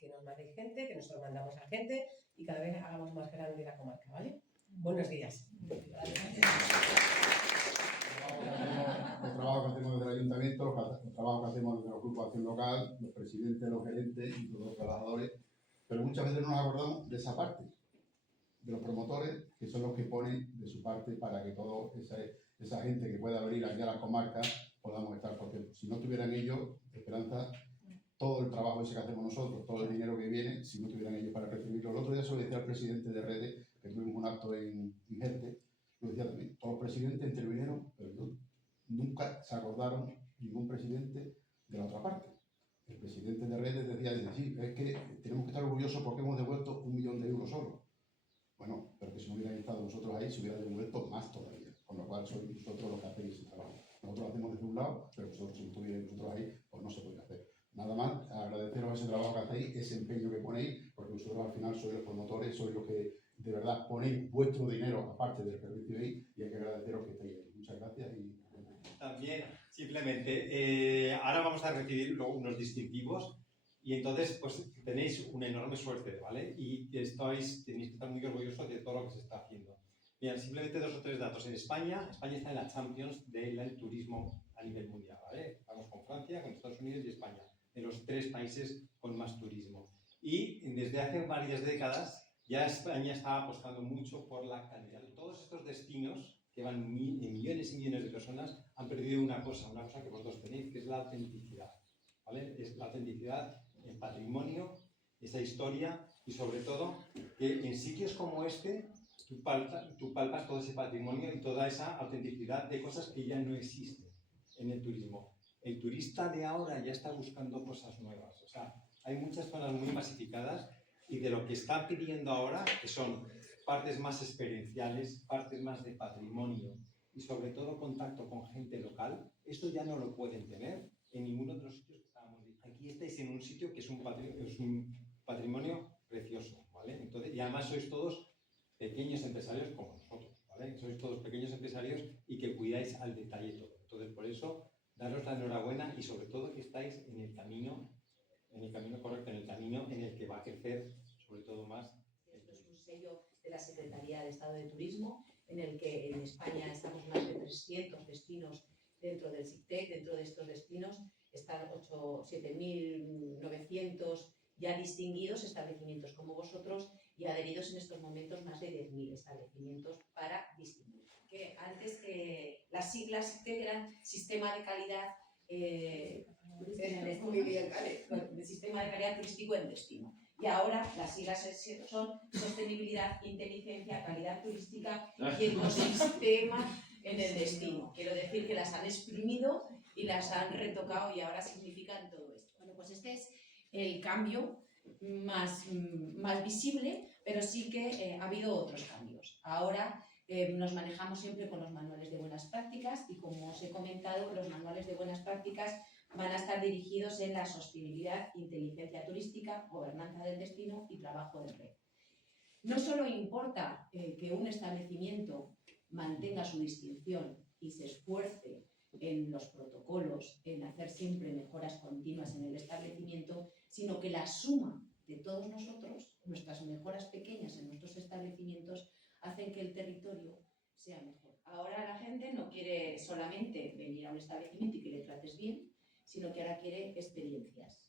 que nos mandéis gente, que nosotros mandamos a gente y cada vez hagamos más grande la comarca, ¿vale? Buenos días. El trabajo que hacemos desde el ayuntamiento, el trabajo que hacemos desde los grupos de acción local, los presidentes, los gerentes y los trabajadores, pero muchas veces no nos acordamos de esa parte, de los promotores, que son los que ponen de su parte para que toda esa gente que pueda venir aquí a la comarca podamos estar, porque si no tuvieran ellos, Esperanza, todo el trabajo ese que hacemos nosotros, todo el dinero que viene, si no tuvieran ellos para recibirlo. El otro día se lo decía al presidente de Redes, que tuvimos un acto en Gente, lo decía también, todos los presidentes intervinieron, pero nunca se acordaron ningún presidente de la otra parte. El presidente de Redes decía, sí, es que tenemos que estar orgullosos porque hemos devuelto 1 millón de euros solo. Bueno, pero que si no hubieran estado vosotros ahí, se hubiera devuelto más todavía. Con lo cual sois vosotros los que hacéis ese trabajo. Nosotros lo hacemos desde un lado, pero vosotros, si no estuvierais vosotros ahí, pues no se podría hacer. Nada más, agradeceros ese trabajo que hacéis, ese empeño que ponéis, porque vosotros al final sois los promotores, sois los que de verdad ponéis vuestro dinero aparte del que recibéis, y hay que agradeceros que estéis ahí. Muchas gracias y... También, simplemente, ahora vamos a recibir unos distintivos y entonces pues tenéis una enorme suerte, ¿vale? Y tenéis que estar muy orgullosos de todo lo que se está haciendo. Bien, simplemente 2 o 3 datos. En España está en la Champions del turismo a nivel mundial, ¿vale? Estamos con Francia, con Estados Unidos y España, de los 3 países con más turismo. Y desde hace varias décadas ya España está apostando mucho por la calidad. Todos estos destinos que van millones y millones de personas, han perdido una cosa que vosotros tenéis, que es la autenticidad, ¿vale? Es la autenticidad, el patrimonio, esa historia y sobre todo que en sitios como este tú palpas todo ese patrimonio y toda esa autenticidad de cosas que ya no existen en el turismo. El turista de ahora ya está buscando cosas nuevas, o sea, hay muchas zonas muy masificadas y de lo que está pidiendo ahora, que son partes más experienciales, partes más de patrimonio y sobre todo contacto con gente local, esto ya no lo pueden tener en ninguno de los sitios que estábamos diciendo. Aquí estáis en un sitio que es un patrimonio precioso, ¿vale? Entonces, y además sois todos pequeños empresarios como nosotros, ¿vale? Sois todos pequeños empresarios y que cuidáis al detalle todo. Entonces, por eso, daros la enhorabuena y sobre todo que estáis en el camino correcto, en el camino en el que va a crecer sobre todo más. Esto es un sello de la Secretaría de Estado de Turismo, en el que en España estamos más de 300 destinos dentro del SICTEC. Dentro de estos destinos están 7.900 ya distinguidos establecimientos como vosotros y adheridos en estos momentos más de 10.000 establecimientos para distinguir. Que antes las siglas SICTEC eran Sistema de Calidad de Sistema de Calidad Turístico en Destino. Y ahora las siglas son Sostenibilidad, Inteligencia, Calidad Turística y Ecosistema en el Destino. Quiero decir que las han exprimido y las han retocado y ahora significan todo esto. Bueno, pues este es el cambio más visible, pero sí que ha habido otros cambios. Ahora nos manejamos siempre con los manuales de buenas prácticas y, como os he comentado, los manuales de buenas prácticas van a estar dirigidos en la sostenibilidad, inteligencia turística, gobernanza del destino y trabajo de red. No solo importa que un establecimiento mantenga su distinción y se esfuerce en los protocolos, en hacer siempre mejoras continuas en el establecimiento, sino que la suma de todos nosotros, nuestras mejoras pequeñas en nuestros establecimientos, hacen que el territorio sea mejor. Ahora la gente no quiere solamente venir a un establecimiento y que le trates bien, sino que ahora quiere experiencias.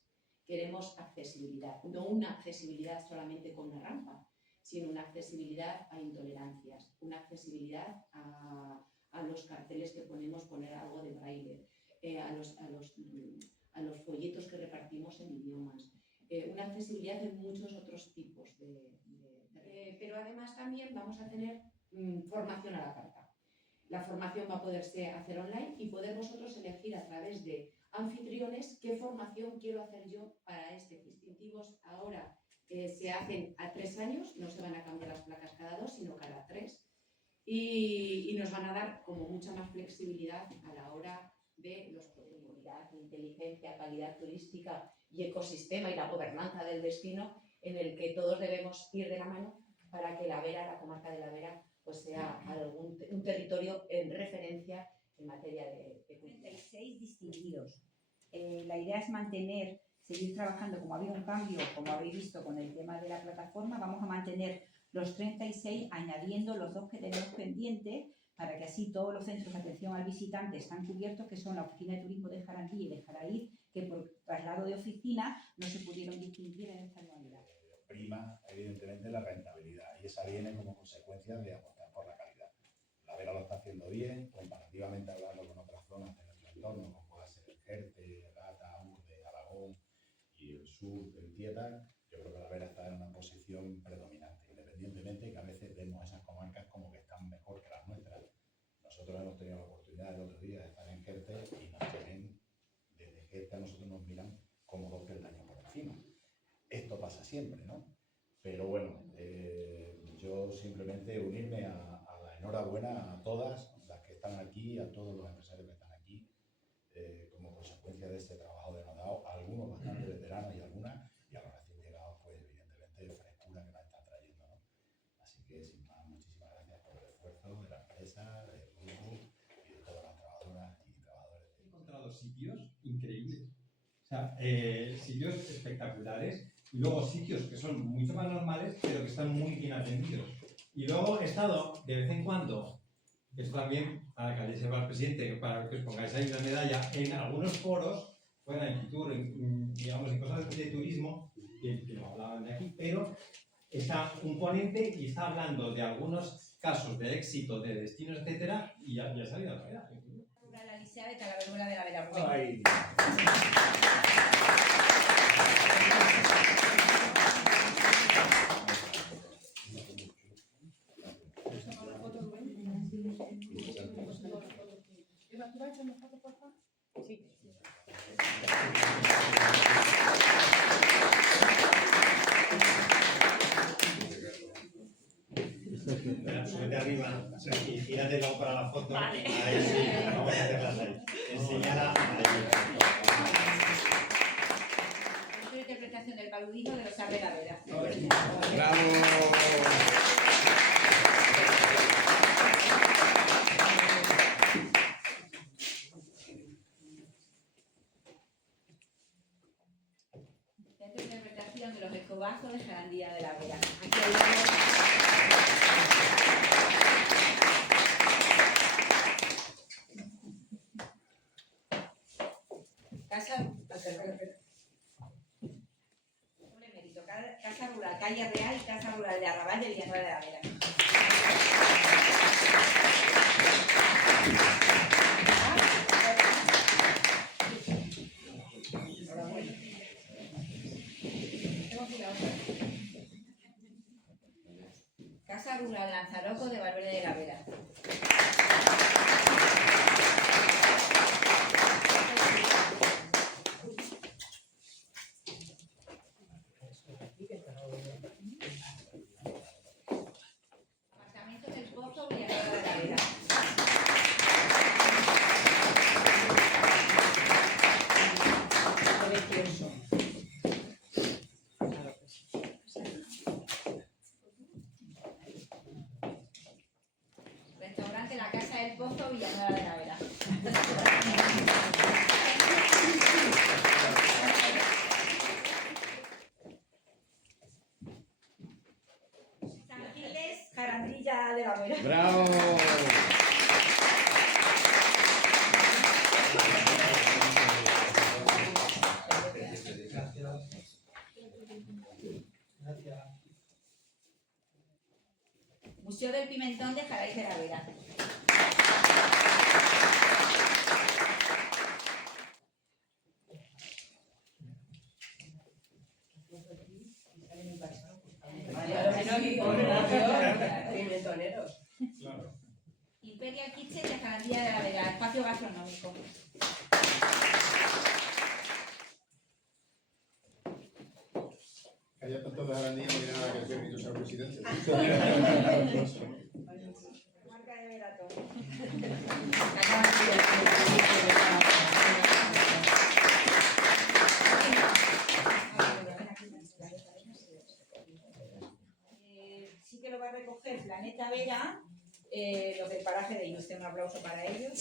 Queremos accesibilidad, no una accesibilidad solamente con una rampa, sino una accesibilidad a intolerancias, una accesibilidad a los carteles que poner algo de braille, a los folletos que repartimos en idiomas, una accesibilidad en muchos otros tipos pero además también vamos a tener formación a la carta. La formación va a poderse hacer online y poder vosotros elegir a través de anfitriones qué formación quiero hacer yo para este. Distintivos ahora se hacen a 3 años, no se van a cambiar las placas cada 2, sino cada 3. Y nos van a dar como mucha más flexibilidad a la hora de los sostenibilidad, inteligencia, calidad turística y ecosistema y la gobernanza del destino, en el que todos debemos ir de la mano para que la Vera, la comarca de la Vera, pues sea un territorio en referencia en materia de 36 distinguidos. La idea es mantener seguir trabajando, como ha habido un cambio, como habéis visto con el tema de la plataforma, vamos a mantener los 36 añadiendo los 2 que tenemos pendientes para que así todos los centros de atención al visitante están cubiertos, que son la Oficina de Turismo de Jarandí y de Jaraíz, que por traslado de oficina no se pudieron distinguir en esta anualidad. Prima, evidentemente, la rentabilidad y esa viene como consecuencia de apostar por la calidad. La Vera lo está haciendo bien, comparativamente hablando con otras zonas de nuestro entorno, como pueda ser el Jerte, Gata, Urde, Aragón y el sur del Tietar. Yo creo que la Vera está en una posición predominante, independientemente de que a veces vemos esas comarcas como que están mejor que las nuestras. Nosotros hemos tenido la oportunidad el otro día de estar en Jerte y nos tienen, desde Jerte a nosotros nos miran como 2 peldaños por encima. Esto pasa siempre, ¿no? Pero bueno, yo simplemente unirme a la enhorabuena a todas las que están aquí, a todos los empresarios que están aquí, como consecuencia de este trabajo denotado, algunos bastante veteranos y algunas, y a los recién llegados, pues evidentemente frescura que nos están trayendo, ¿no? Así que sin más, muchísimas gracias por el esfuerzo de la empresa, del grupo y de todas las trabajadoras y trabajadores. He encontrado sitios increíbles, o sea, sitios espectaculares. Y luego sitios que son mucho más normales, pero que están muy bien atendidos. Y luego he estado, de vez en cuando, esto también, a la que sepa el presidente, para que os pongáis ahí una medalla, en algunos foros, fuera en Fitur, digamos, en cosas de turismo, que no hablaban de aquí, pero está un ponente y está hablando de algunos casos de éxito, de destinos, etcétera, y ya ha salido a la verdad. La Alicia de Talavera de la Vera Rubén. Ay. Espera, súbete arriba y gírate luego para la foto. Vale. Ahí sí, vamos a hacerlas ahí. Enseñala ahí. Es una interpretación del paludismo de los Vera. Centro de interpretación de los escobazos de Jarandía de la Vera. Aquí Casa Rural Calle Real y Casa Rural de Arrabal de Villanueva de la Vera. Casa Rural Lanzaroco de Valverde de la Vera. Apartamento del Pozo, Villanueva de la Vera. Precioso. Restaurante La Casa del Pozo, Villanueva de la Vera. San Giles, Jarandilla de la Vera. ¡Bravo! Museo del Pimentón de Jaraíz de la Vera. Pimentoneros. Claro. Imperial Kitchen de Jarandilla de la Vera, espacio gastronómico. Que haya tantos de Jarandía no tiene nada que ver que yo sea presidente. Marca de Veratón. Sí que lo va a recoger Planeta Vera, los del paraje de Ilustre. Un aplauso para ellos.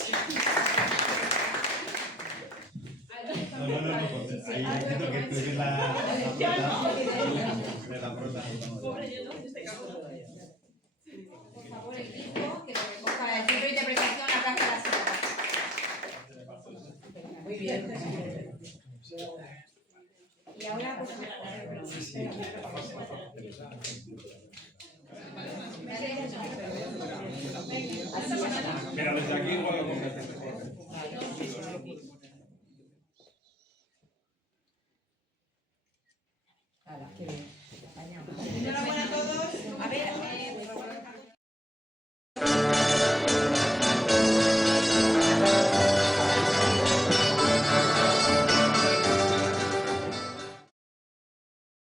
Ahí entiendo que tú eres la prota. Pobre, yo no, en este caso. Por favor, equipo, que lo recoja el libro de interpretación a Plaza de la Sierra. Muy bien. Y ahora, pues, Mira, desde aquí igual lo